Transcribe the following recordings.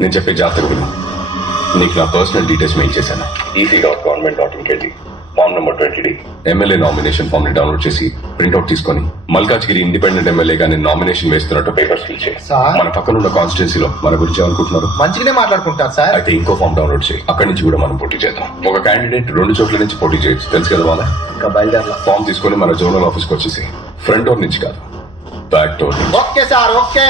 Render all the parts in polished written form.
నేను చెప్పే జాగ్రత్తగా విను. నీకు నా పర్సనల్ డీటెయిల్స్ మెయిల్ చేశాను. ec.government.in కెళ్ళి form number 20D MLA nomination form ని డౌన్లోడ్ చేసి ప్రింట్అవుట్ తీసుకొని మల్కాజ్గిరి ఇండిపెండెంట్ ఎమ్మెల్యేగా నేను నామినేషన్ వేస్తున్నట్టు పేపర్స్ ఫిల్ చేయి. మన పక్కన ఉన్న కాన్స్టిట్యున్సీలో మన గురించి ఏమనుకుంటున్నారు? మంచిగానే మాట్లాడుకుంటారు సార్. అయితే ఇంకో ఫామ్ డౌన్లోడ్ చేయి. అక్కడి నుంచి కూడా మనం పోటీ చేద్దాం. ఒక క్యాండిడేట్ 2 చోట్ల నుంచి పోటీ చేయొచ్చు, తెలుసు కదా వాళ్ళ. ఇంకా బయలుదేరాల. ఫామ్ తీసుకొని మన జోనల్ ఆఫీస్కి వచ్చేసి ఫ్రంట్ డోర్ నుంచి కాదు, బ్యాక్ డోర్ నుంచి. Okay sir, okay.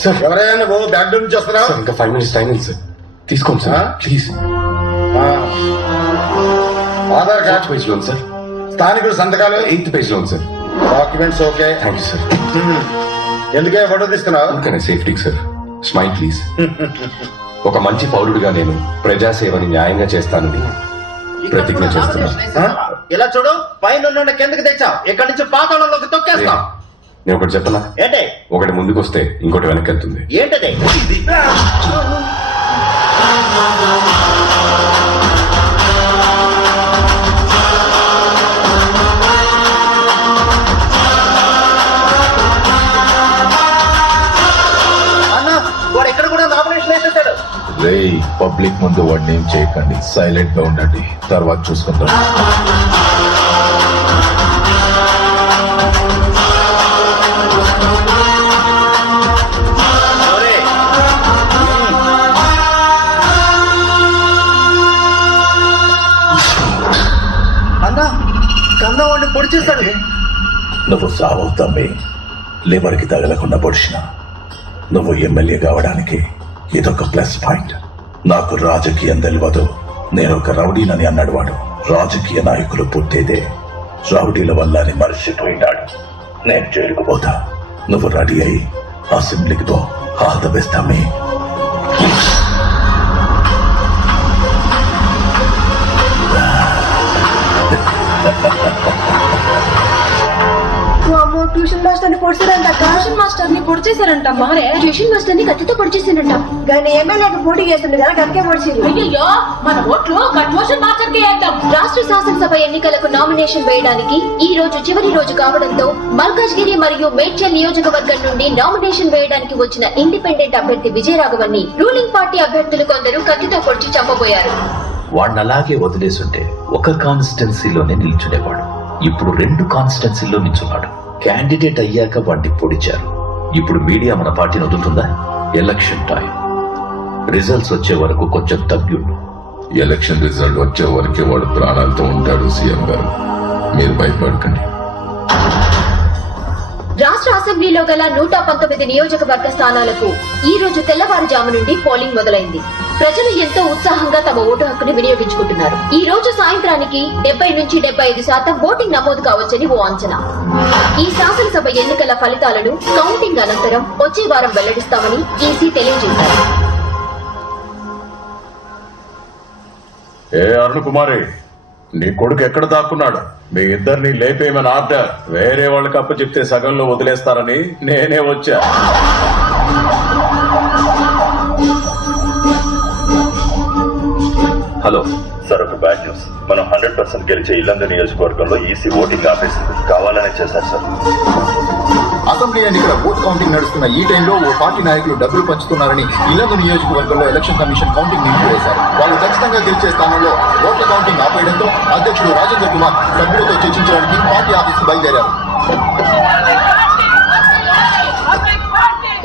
సార్ ఎవరైనా నువ్వు బ్యాక్ డోర్ నుంచి వస్తున్నావు? సార్ ఇంకా 5 minutes టైం ఉంది సార్, తీసుకోండి sir please. Aadhaar card page లో ఉంది సార్. స్థానికుడు సంతకాలు 8th పేజ్ లో ఉంది sir. Documents okay. Thank you sir. ఎందుకే ఫోటో తీస్తున్నావు? అందుకనే సేఫ్టీకి సార్. Smile please. ఒక మంచి పౌరుడిగా నేను ప్రజాసేవని న్యాయంగా చేస్తానని ప్రతిజ్ఞ చేస్తున్నా. ఇలా చూడు, పైన కిందకి తెచ్చావు, ఇక్కడి నుంచి పాతాళంలోకి తొక్కేస్తావు. నేను ఒకటి చెప్పనా? ఏంటి? ఒకటి ముందుకు వస్తే ఇంకోటి వెనక్కి వెళ్తుంది. ఏంటది? అన్న, వాడు ఎక్కడ కూడా నామినేషన్ వేసేసాడు. రేయ్, పబ్లిక్ ముందు వాడిని ఏం చేయకండి, సైలెంట్ గా ఉండండి, తర్వాత చూసుకుందాం. అన్న, కన్నా వాడిని పొడి చేస్తాడు. నువ్వు సావవుతామే, లేబర్కి తగలకుండా పొడిచిన. నువ్వు ఎమ్మెల్యే కావడానికి ఇదొక ప్లస్ పాయింట్. నాకు రాజకీయం తెలియదు, నేను ఒక రౌడీనని అన్నాడు వాడు. రాజకీయ నాయకులు పుట్టేదే రౌడీల వల్ల అని మర్చిపోయినాడు. నేను జైలుకు పోతా, నువ్వు రెడీ అయి అసెంబ్లీకి పో. ఆల్ ద బెస్ట్ అమ్మే. ట్యూషన్ మాస్టర్ ని పొడిచారంట. ట్యూషన్ మాస్టర్ ని పొడిచేశారంట. మారే ట్యూషన్ మాస్టర్ ని కత్తితో పొడిచేసారంట. కానీ ఎమ్మెల్యేకి పోటీ చేస్తుండే కదా, కత్తికే పొడిచేది. అయ్యో, మన ఓట్లు ట్యూషన్ మాస్టర్ కి వేద్దాం. రాష్ట్ర శాసనసభ ఎన్నికలకు నామినేషన్ వేయడానికి ఈ రోజు చివరి రోజు కావడంతో మల్కాజ్గిరి మరియు మేడ్చల్ నియోజకవర్గం నుండి నామినేషన్ వేయడానికి వచ్చిన ఇండిపెండెంట్ అభ్యర్థి విజయరాఘవన్ని రూలింగ్ పార్టీ అభ్యర్థులు కొందరు కత్తితో పొడిచి చంపబోయారు. వాడిని అలాగే వదిలేసుంటే ఒక కాన్స్టిట్యున్సీలోనే నిల్చునేవాడు. ఇప్పుడు 2 కాన్స్టిట్యున్సీల్లో నిల్చున్నాడు. క్యాండిడేట్ అయ్యాక వాడిని పొడిచారు. ఇప్పుడు మీడియా మన పార్టీని వదులుతుందా? ఎలక్షన్ టైం, రిజల్ట్స్ వచ్చే వరకు కొంచెం తగ్గుండు. ఎలక్షన్ రిజల్ట్ వచ్చే వరకే వాడు ప్రాణాలతో ఉంటాడు. సీఎం గారు, మీరు భయపడకండి. రాష్ట్ర అసెంబ్లీలో గల 119 నియోజకవర్గ స్థానాలకు ఈ రోజు తెల్లవారుజాము నుండి పోలింగ్ మొదలైంది. ప్రజలు ఎంతో ఉత్సాహంగా తమ ఓటు హక్కును వినియోగించుకుంటున్నారు. ఈ రోజు సాయంత్రానికి 70 నుంచి 75% ఓటింగ్ నమోదు కావచ్చని ఓ అంచనా. ఈ శాసనసభ ఎన్నికల ఫలితాలను కౌంటింగ్ అనంతరం వచ్చే వారం వెల్లడిస్తామని ఈసీ తెలియజేశారు. ఏ అరుణ్ కుమారి, నీ కొడుకు ఎక్కడ దాక్కున్నాడు? మీ ఇద్దరిని లేపేయమని ఆర్డర్. వేరే వాళ్ళకి అప్పు చెప్తే సగంలో వదిలేస్తారని నేనే వచ్చా. హలో సార్, ఒక బ్యాడ్ న్యూస్. మనం 100% గెలిచే ఇల్లందు నియోజకవర్గంలో ఈసీ ఓటింగ్ ఆపేసింది. కావాలనే చేశారు సార్. అసెంబ్లీ ఎన్నికల ఓట్ కౌంటింగ్ నడుస్తున్న ఈ టైంలో ఓ పార్టీ నాయకులు డబ్బులు పంచుతున్నారని ఇల్లందు నియోజకవర్గంలో ఎలక్షన్ కమిషన్ కౌంటింగ్ నిలిపివేశారు. వాళ్ళు ఖచ్చితంగా గెలిచే స్థానంలో ఓట్ల కౌంటింగ్ ఆపేయడంతో అధ్యక్షుడు రాజేంద్ర కుమార్ సభ్యులతో చర్చించడానికి పార్టీ ఆఫీస్ బయలుదేరారు.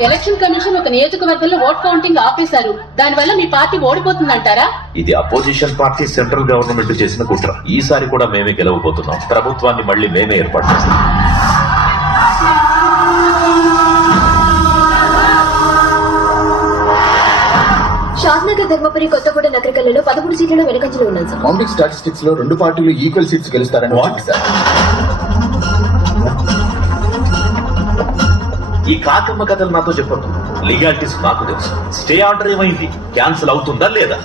ఎలక్షన్ కమిషన్ ఒక నియోజకవర్గంలో ఓట్ కౌంటింగ్ ఆపేశారు. దానివల్ల మీ పార్టీ ఓడిపోతుందంటారా? ఇది అపోజిషన్ పార్టీ సెంట్రల్ గవర్నమెంట్ చేసిన కుట్ర. ఈసారి కూడా మేమే గెలవబోతున్నాం. ప్రభుత్వాన్ని మళ్ళీ మేమే ఏర్పాటు చేస్తాం. షాద్నగర్, ధర్మపురి, కొత్తగూడ నగరికల్లో 13 సీట్లలో వెనుకంజలో ఉన్నాయి సార్. కౌంటింగ్ స్టాటిస్టిక్స్ లో 2 పార్టీలు ఈక్వల్ సీట్స్ గెలుస్తారని సార్. ఈ కాకమ్మ కథలు నాతో చెప్పొద్దు. లీగాలిటీస్ నాకు తెలుసు. స్టే ఆర్డర్ ఏమైంది? క్యాన్సిల్ అవుతుందా లేదా?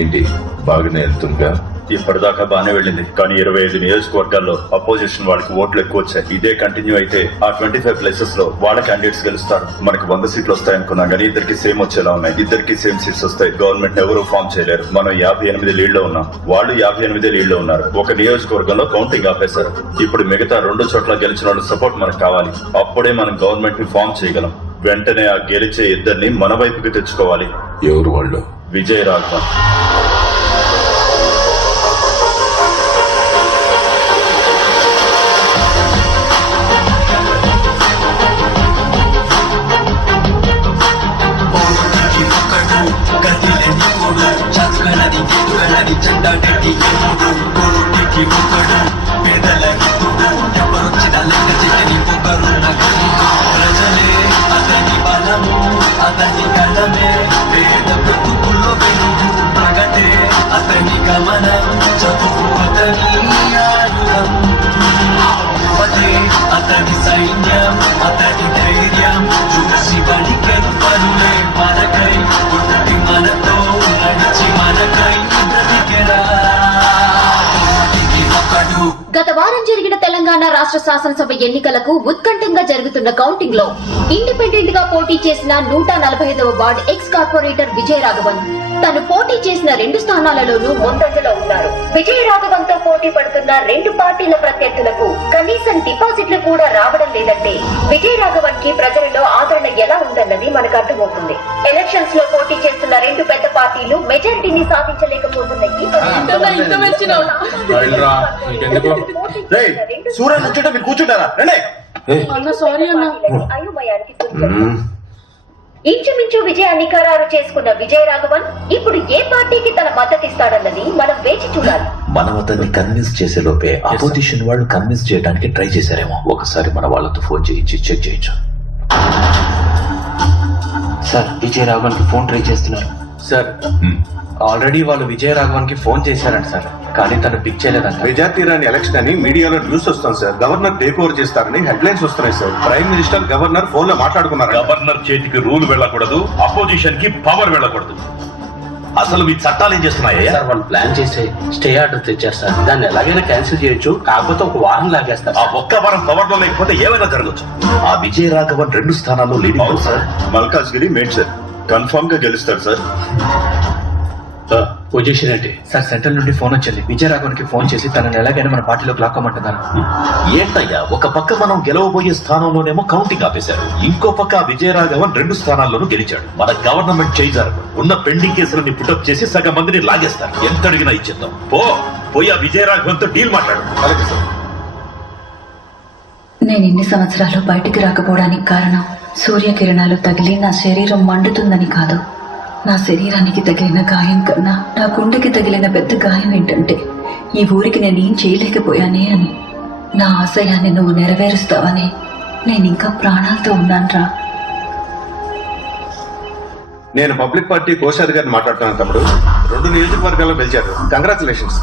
ఏంటి, బాగానే వెళ్తుందిగా? ఇప్పటిదాకా బాగానే వెళ్ళింది, కానీ 25 నియోజకవర్గాల్లో అపోజిషన్ వాళ్ళకి ఓట్లు ఎక్కువ వచ్చాయి. ఇదే కంటిన్యూ అయితే ఆ 25 ప్లేసెస్ లో వాళ్ళ క్యాండిడేట్స్ గెలుస్తారు. మనకి 100 సీట్లు వస్తాయనుకున్నాం, కానీ ఇద్దరికి సేమ్ వచ్చేలా ఉన్నాయి. ఇద్దరికి సేమ్ సీట్స్ వస్తాయి. గవర్నమెంట్ ఎవరూ ఫామ్ చేయలేరు. మనం 58 లీడ్ లో ఉన్నాం, వాళ్ళు 58 లీడ్ లో ఉన్నారు. ఒక నియోజకవర్గంలో కౌంటింగ్ ఆపేశారు. ఇప్పుడు మిగతా 2 చోట్ల గెలిచిన వాళ్ళ సపోర్ట్ మనకు కావాలి. అప్పుడే మనం గవర్నమెంట్ ని ఫామ్ చేయగలం. వెంటనే ఆ గెలిచే ఇద్దరిని మన వైపుకి తెచ్చుకోవాలి. ఎవరు వాళ్ళు? విజయ్ రాఘవన్. అతని సైన్యం, అతని ధైర్యం చూసి వణికెను పనులే మనకై. పుట్టి మనతో నడిచి మనకై బ్రతికెరా. గత వారం జరిగిన తెలంగాణ రాష్ట్ర శాసనసభ ఎన్నికలకు ఉత్కంఠంగా జరుగుతున్న కౌంటింగ్ లో ఇండిపెండెంట్ గా పోటీ చేసిన 145వ ward ex corporator Vijaya Raghavan తను పోటీ చేసిన 2 స్థానాలలోనూ ముందంజలో ఉన్నారు. విజయ రాఘవన్ తో పోటీ పడుతున్న 2 పార్టీల ప్రత్యర్థులకు కనీసం డిపాజిట్లు కూడా రావడం లేదంటే విజయ రాఘవన్ కి ప్రజలలో ఆదరణ ఎలా ఉందన్నది మనకు అర్థమవుతుంది. ఎలక్షన్స్ లో పోటీ చేస్తున్న 2 పెద్ద పార్టీలు మెజారిటీని సాధించలేకపోతున్నాయి. సూర్యుడు వచ్చేట మీరు కూర్చుంటారా? రండి. అయోమయానికి ఇంచుమించు విజయాన్ని ఖరారు చేసుకున్న విజయ రాఘవన్ ఇప్పుడు ఏ పార్టీకి తన మద్దతిస్తాడన్నది మనం వేచి చూడాలి. మనం అతన్ని కన్విన్స్ చేసే లోపే అపోజిషన్ వాళ్ళు కన్విన్స్ చేయడానికి ట్రై చేశారేమో. ఒకసారి మన వాళ్ళతో ఫోన్ చేయించి చెక్ చేయొచ్చు. సార్, విజయ రాఘవన్ కి ఫోన్ ట్రై చేస్తున్నారు సార్. ఆల్రెడీ వాళ్ళు విజయ రాఘవన్ కి ఫోన్ చేశారంట సార్, కానీ తను పిక్ చేయలేదంట. మెజార్టీ రాని ఎలక్షన్ అని మీడియాలో న్యూస్ వస్తాం సార్. గవర్నర్ టేక్ ఓవర్ చేస్తారని హెడ్లైన్స్ వస్తున్నాయి sir. Prime minister governor phone లో మాట్లాడుకున్నారు. గవర్నర్ చేతికి రూల్ వెళ్ళకూడదు, అపోజిషన్ కి పవర్ వెళ్ళకూడదు. అసలు మీ చట్టాలు ఏం చేస్తున్నాయా? సార్, వాళ్ళు ప్లాన్ చేసి స్టే ఆర్డర్ తెచ్చారు సార్. దాన్ని ఎలాగైనా క్యాన్సిల్ చేయొచ్చు, కాకపోతే 1 వారం లాగేస్తారు. ఆ 1 వారం పవర్ లో లేకపోతే ఏమైనా జరగచ్చు. ఆ విజయ రాఘవన్ 2 స్థానాల్లో లీడింగ్ సార్. మల్కాజ్గిరి మేడ్చర్ కన్ఫర్మ్ గా గెలుస్తాడు సార్. పొజిషన్ ఏంటి సార్? సెంట్రల్ నుండి ఫోన్ వచ్చింది. విజయ రాఘవన్ కి ఫోన్ చేసి తనని ఎలాగైనా మన పార్టీలోకి లాక్కోమంటున్నారు. ఏంటయ్యా, ఒక పక్క మనం గెలవబోయే స్థానంలోనేమో కౌంటింగ్ ఆపేశారు, ఇంకో పక్క విజయ రాఘవన్ 2 స్థానాల్లోనూ గెలిచాడు. మన గవర్నమెంట్ చేయిజారు. ఉన్న పెండింగ్ కేసులని పుటప్ చేసి సగం మందిని లాగేస్తారు. ఎంత అడిగినా ఇచ్చేద్దాం. పోయి ఆ విజయ రాఘవన్ తో డీల్ మాట్లాడు. అలాగే సార్. నేను ఇన్ని సంవత్సరాలు బయటికి రాకపోవడానికి కారణం సూర్యకిరణాలు తగిలి నా శరీరం మండుతుందని కాదు, నా శరీరానికి తగిలిన గాయం కన్నా నా గుండెకి తగిలిన పెద్ద గాయం ఏంటంటే ఈ ఊరికి నేనేం చేయలేకపోయానే అని. నా ఆశయాన్ని నువ్వు నెరవేరుస్తావని నేను ఇంకా ప్రాణాలతో ఉన్నాన్రా. నేను పబ్లిక్ పార్టీ కోశాధికారిని మాట్లాడుతున్నాను తమ్ముడు. 2 నియోజకవర్గాల్లో గెలిచారు. కంగ్రాచులేషన్స్.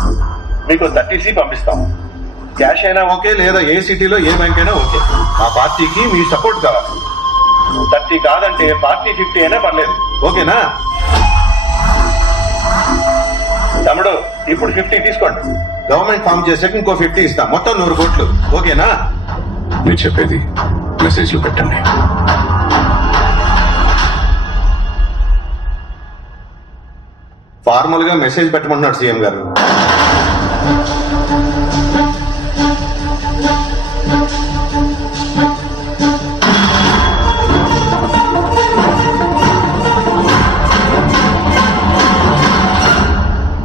మీకు 30C పంపిస్తాం. క్యాష్ అయినా ఓకే, లేదా ఏ సిటీలో ఏ బ్యాంక్ అయినా ఓకే. మా పార్టీకి మీ సపోర్ట్ కావాలి. 30 కాదంటే పార్టీ 50 అయినా పర్లేదు, ఓకేనా? తమ్ముడు ఇప్పుడు 50 తీసుకోండి. గవర్నమెంట్ ఫామ్ చేసాక ఇంకో 50 ఇస్తాం. మొత్తం 100 కోట్లు, ఓకేనా? మీరు చెప్పేది మెసేజ్లు పెట్టండి. ఫార్మల్ గా మెసేజ్ పెట్టమంటున్నాడు సీఎం గారు.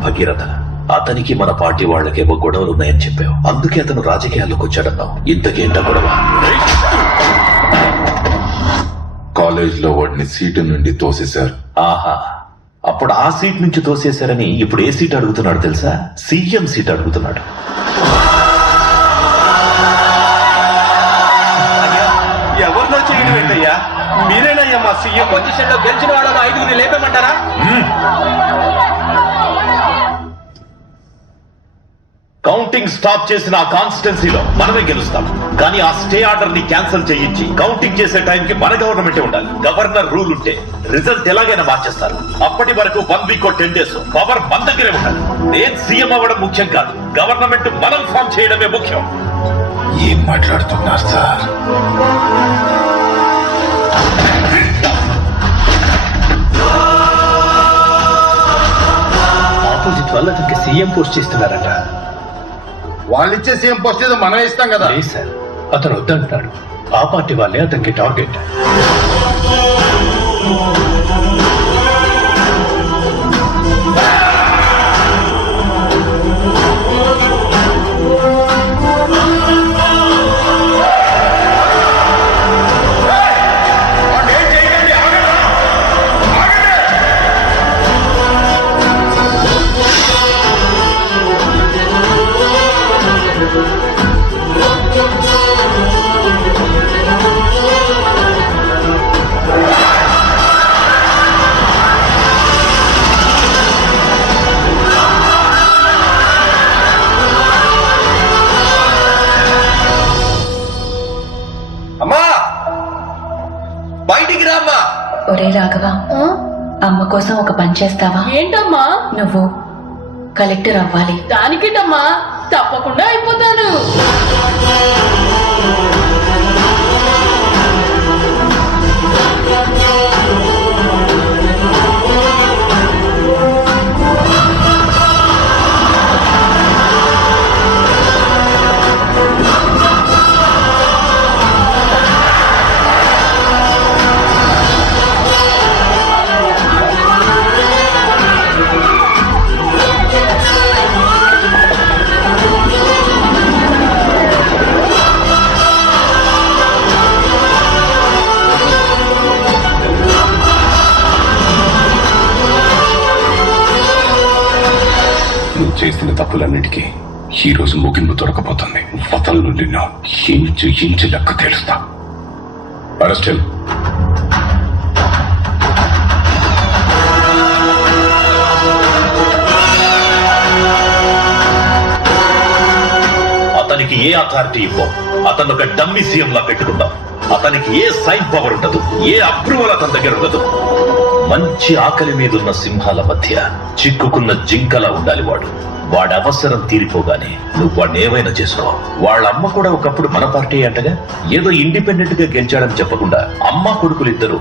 భగీరథ, అతనికి మన పార్టీ వాళ్ళకేమో గొడవలు ఉన్నాయని చెప్పావు. అందుకే అతను రాజకీయాల్లోకి వచ్చాడన్నావు. ఇంతకేంట గొడవ? కాలేజ్ లో వాడిని సీటు నుండి తోసేశారు. ఆహా, అప్పుడు ఆ సీట్ నుంచి తోసేశారని ఇప్పుడు ఏ సీట్ అడుగుతున్నాడు తెలుసా? సీఎం సీట్ అడుగుతున్నాడు. ఎవరినో చేయడం ఏంటయ్యా? మీరేనయ్యా మా సీఎం. పొజిషన్ లో గెలిచిన వాళ్ళని 5 లేపేమంటారా? కౌంటింగ్ స్టాప్ చేసిన ఆ కాన్స్టిట్యున్సీలో మనమే గెలుస్తాం. కానీ ఆ స్టే ఆర్డర్ ని క్యాన్సిల్ చేయించి కౌంటింగ్ చేసే టైంకి మన గవర్నమెంటే ఉండాలి. గవర్నర్ రూల్ ఉంటే రిజల్ట్ ఎలాగైనా మార్చేస్తారు. అప్పటి వరకు 1 వీక్ 10 డేస్ పవర్ మన దగ్గరే ఉండాలి. నేను సీఎం అవ్వడం ముఖ్యం కాదు, గవర్నమెంట్ మనం ఫామ్ చేయడమే ముఖ్యం. ఏం మాట్లాడుతున్నారు సార్? ఆపోజిట్ వాళ్ళు అతనికి సీఎం పోస్ట్ చేస్తున్నారట. వాళ్ళు ఇచ్చే సీఎం పోస్ట్ ఏదో మనం ఇస్తాం కదా. లేదు సార్, అతను వద్దంటున్నాడు. ఆ పార్టీ వాళ్ళే అతనికి టార్గెట్. అమ్మా, బయటికి రామ్మా. ఒరే రాఘవ, అమ్మ కోసం ఒక పని చేస్తావా? ఏంటమ్మా? నువ్వు కలెక్టర్ అవ్వాలి. దానికేటమ్మా, తప్పకుండా అయిపోతాను. నువ్వు చేసిన తప్పులన్నిటికీ ఈ రోజు ముగింపు దొరకబోతుంది. వతలను నిన్ను ఇంచు లెక్క తేలుస్తా. Arrest him. అతనికి ఏ అథారిటీ ఇవ్వం. అతను ఒక డమ్మీ సీఎం లా పెట్టుకుందాం. అతనికి ఏ సైన్ పవర్ ఉండదు, ఏ అప్రూవల్ అతని దగ్గర ఉండదు. మంచి ఆకలి మీదున్న సింహాల మధ్య చిక్కుకున్న జింకలా ఉండాలి వాడు. వాడి అవసరం తీరిపోగానే నువ్వు వాడిని ఏమైనా చేసుకో. వాళ్ళ అమ్మ కూడా ఒకప్పుడు మన పార్టీ అంటగా. ఏదో ఇండిపెండెంట్ గా గెలిచాడని చెప్పకుండా అమ్మ కొడుకులిద్దరూ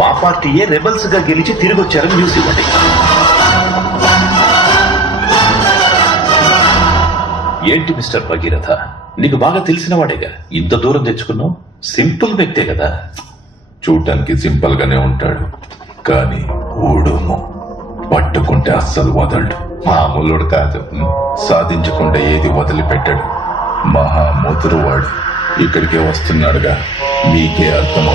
మా పార్టీయే రెబల్స్ గా గెలిచి తిరిగి వచ్చారని న్యూస్ ఇవ్వండి. ఏంటి మిస్టర్ భగీరథ, నీకు బాగా తెలిసిన వాడేగా, ఇంత దూరం తెచ్చుకున్నావు? సింపుల్ వ్యక్తే కదా. చూడటానికి సింపుల్ గానే ఉంటాడు, కానీ ఊడుము పట్టుకుంటే అస్సలు వదలడు. మామూలుడు కాదు, సాధించకుండా ఏది వదిలిపెట్టాడు. మహామూతురు వాడు. ఇక్కడికే వస్తున్నాడుగా, మీకే అర్థమవుతుంది.